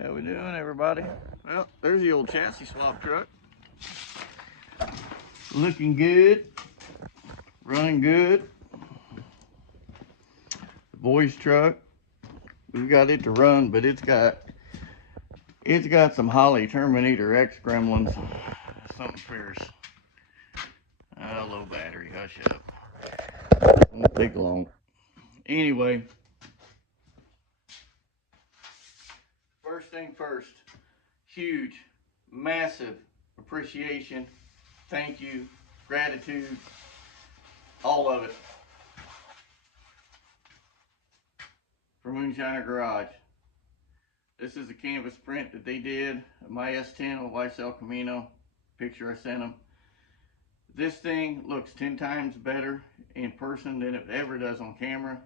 How we doing, everybody? Well, there's the old chassis swap truck. Looking good, running good. The boys' truck, we've got it to run, but it's got some Holly Terminator X gremlins. Something fierce. Oh, low battery, hush up. Won't take long. Anyway, first thing first, huge, massive appreciation, thank you, gratitude, all of it for Moonshiner Garage. This is a canvas print that they did of my S10 with YSL Camino. Picture I sent them. This thing looks 10 times better in person than it ever does on camera.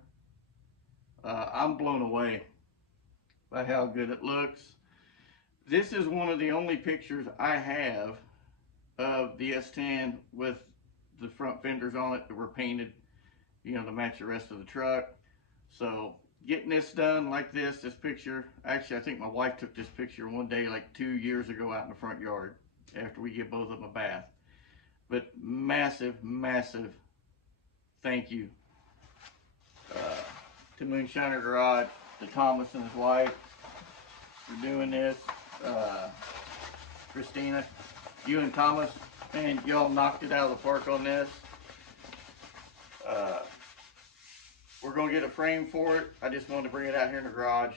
I'm blown away by how good it looks. This is one of the only pictures I have of the S10 with the front fenders on it that were painted, you know, to match the rest of the truck. So getting this done like this picture, actually I think my wife took this picture one day like 2 years ago out in the front yard after we give both of them a bath. But massive thank you to Moonshiner Garage, to Thomas and his wife for doing this. Christina, you and Thomas, man, y'all knocked it out of the park on this. We're gonna get a frame for it. I just wanted to bring it out here in the garage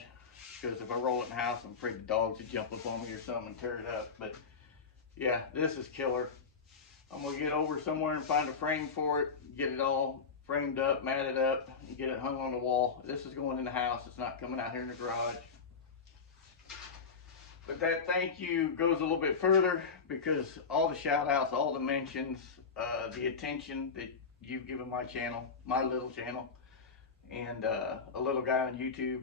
because if I roll it in the house, I'm afraid the dogs would jump up on me or something and tear it up. But yeah, this is killer. I'm gonna get over somewhere and find a frame for it, get it all framed up, matted up, and get it hung on the wall. This is going in the house. It's not coming out here in the garage. But that thank you goes a little bit further because all the shout outs, all the mentions, the attention that you've given my channel, my little channel, and a little guy on YouTube,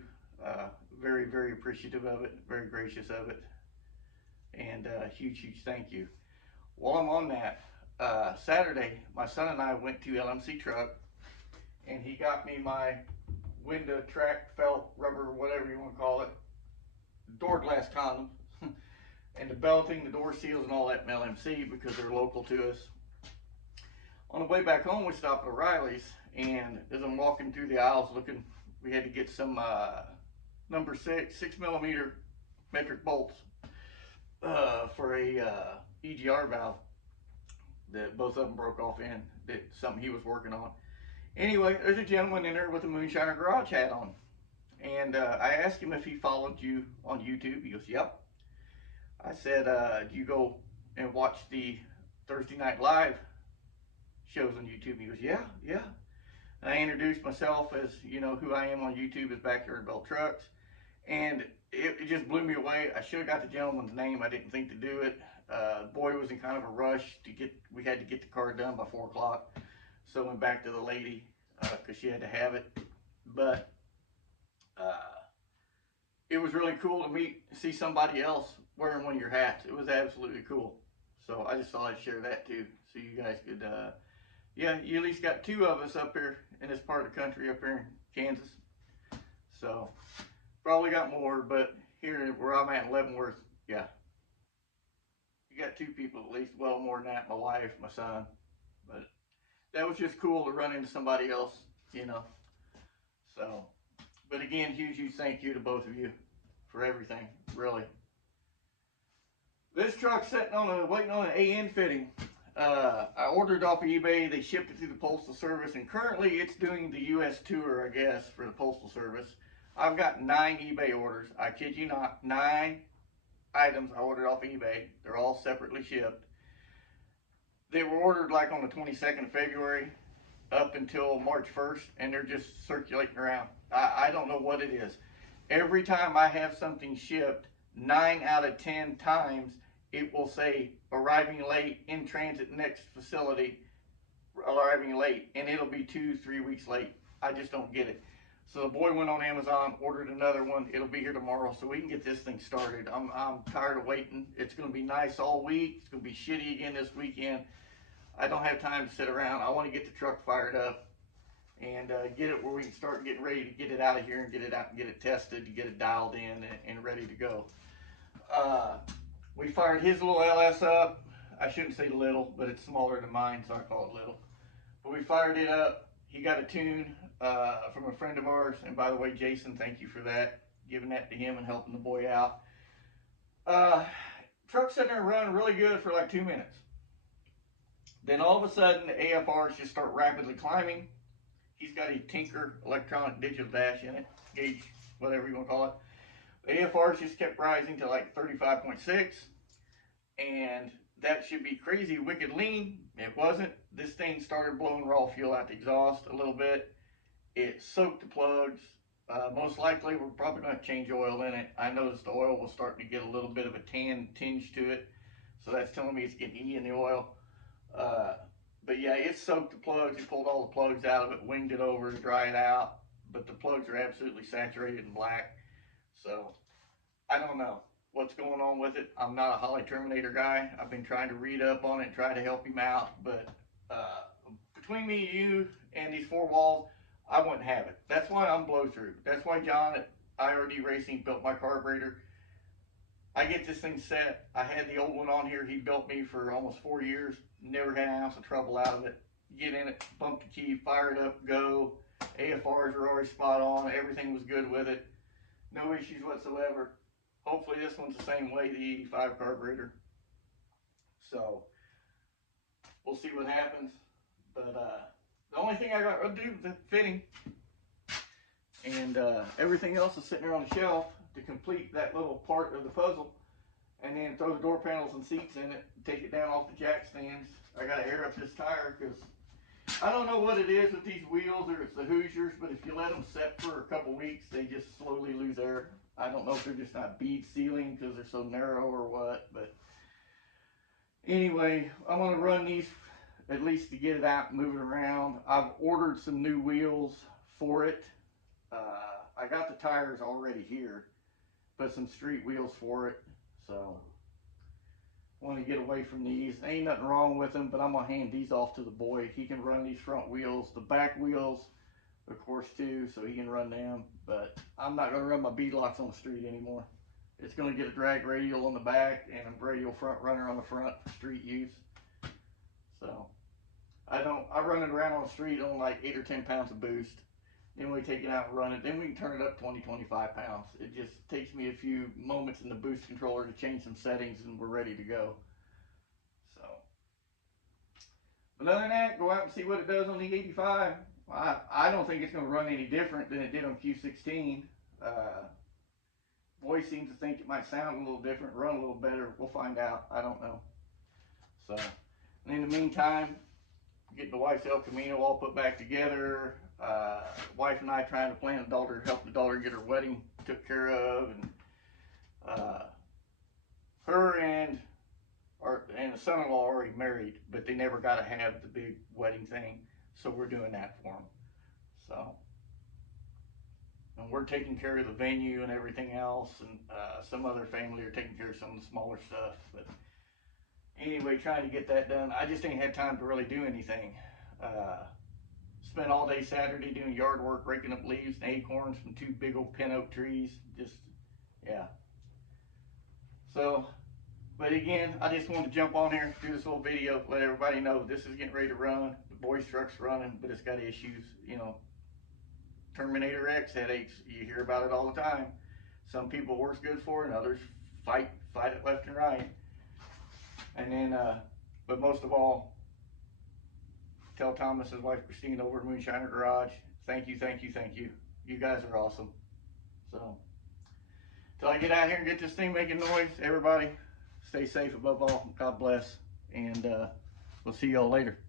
very appreciative of it, very gracious of it, and huge thank you. While I'm on that, Saturday, my son and I went to LMC Truck, and he got me my window track felt rubber, whatever you want to call it, door glass condoms, and the belting, the door seals, and all that from LMC because they're local to us. On the way back home, we stopped at O'Reilly's, and as I'm walking through the aisles looking, we had to get some number 6mm metric bolts for a EGR valve that both of them broke off in, that something he was working on. Anyway, there's a gentleman in there with a Moonshiner Garage hat on. And I asked him if he followed you on YouTube. He goes, yep. I said, do you go and watch the Thursday Night Live shows on YouTube? He goes, yeah. And I introduced myself as, you know, who I am on YouTube as Backyard Built Trucks. And it just blew me away. I should have got the gentleman's name. I didn't think to do it. The boy was in kind of a rush to get, we had to get the car done by 4 o'clock. So I went back to the lady because she had to have it. But it was really cool to see somebody else wearing one of your hats. It was absolutely cool. So I just thought I'd share that too, so you guys could, yeah, you at least got 2 of us up here in this part of the country, up here in Kansas. So probably got more, but here where I'm at in Leavenworth, yeah, you got 2 people at least. Well, more than that, my wife, my son. But that was just cool to run into somebody else, you know. So, but again, huge thank you to both of you for everything, really. This truck's sitting on waiting on an AN fitting. I ordered off of eBay. They shipped it through the Postal Service, and currently it's doing the U.S. tour, I guess, for the Postal Service. I've got 9 eBay orders. I kid you not, 9 items I ordered off eBay. They're all separately shipped. They were ordered like on the 22nd of February up until March 1st, and they're just circulating around. I don't know what it is. Every time I have something shipped, 9 out of 10 times it will say arriving late, in transit next facility, arriving late, and it'll be 2-3 weeks late. I just don't get it. So the boy went on Amazon, ordered another one. It'll be here tomorrow, so we can get this thing started. I'm tired of waiting. It's going to be nice all week. It's going to be shitty again this weekend. I don't have time to sit around. I want to get the truck fired up and get it where we can start getting ready to get it out of here and get it out and get it tested to get it dialed in and ready to go. We fired his little LS up. I shouldn't say little, but it's smaller than mine, so I call it little. But we fired it up. He got a tune from a friend of ours, and by the way, Jason, thank you for that, giving that to him and helping the boy out. Truck's sitting there running really good for like 2 minutes. Then all of a sudden, the AFRs just start rapidly climbing. He's got a Tinker electronic digital dash in it, gauge, whatever you want to call it. The AFRs just kept rising to like 35.6, and that should be crazy wicked lean. It wasn't. This thing started blowing raw fuel out the exhaust a little bit. It soaked the plugs. Most likely, we're probably going to change oil in it. I noticed the oil was starting to get a little bit of a tan tinge to it, so that's telling me it's getting E in the oil. But yeah, it soaked the plugs. He pulled all the plugs out of it, winged it over to dry it out, but the plugs are absolutely saturated in black. So I don't know what's going on with it. I'm not a Holly Terminator guy. I've been trying to read up on it and try to help him out, but between me, you, and these four walls, I wouldn't have it. That's why I'm blow through. That's why John at IRD Racing built my carburetor. I get this thing set. I had the old one on here. He built me for almost 4 years. Never had an ounce of trouble out of it. Get in it, bump the key, fire it up, go. AFRs are already spot on. Everything was good with it. No issues whatsoever. Hopefully this one's the same way, the 85 carburetor. So we'll see what happens. But the only thing I got to do is the fitting. And everything else is sitting there on the shelf to complete that little part of the puzzle, and then throw the door panels and seats in it, take it down off the jack stands. I gotta air up this tire because I don't know what it is with these wheels, or it's the Hoosiers, but if you let them set for a couple weeks, they just slowly lose air. I don't know if they're just not bead sealing because they're so narrow or what, but anyway, I'm gonna run these at least to get it out and move it around. I've ordered some new wheels for it. I got the tires already here, but some street wheels for it, so I want to get away from these. Ain't nothing wrong with them, but I'm gonna hand these off to the boy. He can run these front wheels, the back wheels of course too, so he can run them, but I'm not gonna run my beadlocks on the street anymore. It's gonna get a drag radial on the back and a radial front runner on the front for street use. So I run it around on the street on like 8 or 10 pounds of boost. Then we take it out and run it. Then we can turn it up 20, 25 pounds. It just takes me a few moments in the boost controller to change some settings and we're ready to go. So, but other than that, go out and see what it does on the 85. I don't think it's going to run any different than it did on Q16. Boy seems to think it might sound a little different, run a little better. We'll find out. I don't know. So, and in the meantime, getting the wife's El Camino all put back together. Wife and I trying to plan help the daughter get her wedding took care of, and her and the son-in-law already married, but they never got to have the big wedding thing, so we're doing that for them. So, and we're taking care of the venue and everything else, and some other family are taking care of some of the smaller stuff. But anyway, trying to get that done. I just ain't had time to really do anything. Spent all day Saturday doing yard work, raking up leaves and acorns from 2 big old pin oak trees. Just, yeah. So, but again, I just wanted to jump on here, do this little video, let everybody know this is getting ready to run. The boy's truck's running, but it's got issues, you know. Terminator X headaches, you hear about it all the time. Some people works good for it, and others fight it left and right. And then, but most of all, tell Thomas's wife Christine over at Moonshiner Garage, thank you, thank you, thank you. You guys are awesome. So, till I get out here and get this thing making noise, everybody, stay safe above all. God bless. And we'll see y'all later.